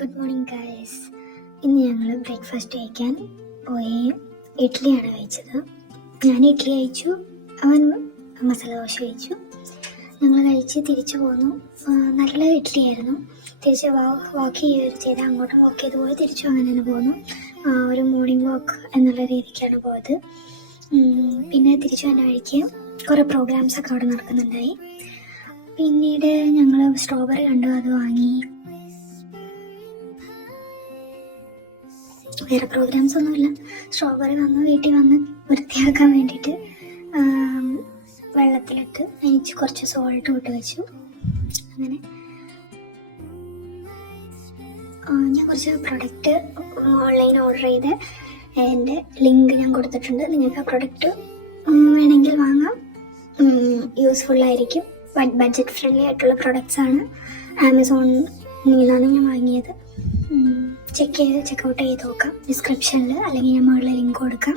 Good morning guys. ഇന്ന് ഞങ്ങൾ breakfast കഴിക്കാൻ പോയി. ഇഡ്ഡലിയാണ് കഴിച്ചത്. ഞാൻ ഇഡ്ഡലി കഴിച്ചു, അവൻ മസാല ദോശ കഴിച്ചു. ഞങ്ങൾ കഴിച്ച് തിരിച്ചു പോന്നു. നല്ല ഇഡ്ഡലി ആയിരുന്നു. തിരിച്ച് വാക്ക് ചെയ്ത് അങ്ങോട്ടും വാക്ക് ചെയ്ത് പോയി തിരിച്ചു അങ്ങനെ തന്നെ പോന്നു. ഒരു മോർണിംഗ് വാക്ക് എന്നുള്ള രീതിക്കാണ് പോയത്. പിന്നെ തിരിച്ചു വന്ന വഴിക്ക് കുറേ പ്രോഗ്രാംസൊക്കെ അവിടെ നടക്കുന്നുണ്ടായി. പിന്നീട് ഞങ്ങൾ സ്ട്രോബെറി കണ്ടു, അത് വാങ്ങി. വേറെ പ്രോഗ്രാംസ് ഒന്നുമില്ല. സ്ട്രോബെറി വീട്ടിൽ വന്ന് വൃത്തിയാക്കാൻ വേണ്ടിയിട്ട് വെള്ളത്തിലിട്ട് എനിക്ക് കുറച്ച് സോൾട്ട് ഇട്ട് വെച്ചു. അങ്ങനെ ഞാൻ കുറച്ച് പ്രൊഡക്റ്റ് ഓൺലൈൻ ഓർഡർ ചെയ്ത് എൻ്റെ ലിങ്ക് ഞാൻ കൊടുത്തിട്ടുണ്ട്. നിങ്ങൾക്ക് ആ പ്രൊഡക്റ്റ് വേണമെങ്കിൽ വാങ്ങാം. യൂസ്ഫുള്ളായിരിക്കും. ബഡ്ജറ്റ് ഫ്രണ്ട്ലി ആയിട്ടുള്ള പ്രൊഡക്ട്സാണ്. ആമസോണിൽ നിന്നാണ് ഞാൻ വാങ്ങിയത്. ചെക്കൗട്ട് ചെയ്ത് നോക്കാം ഡിസ്ക്രിപ്ഷനിൽ, അല്ലെങ്കിൽ ഞാൻ മുകളിൽ ലിങ്ക് കൊടുക്കാം.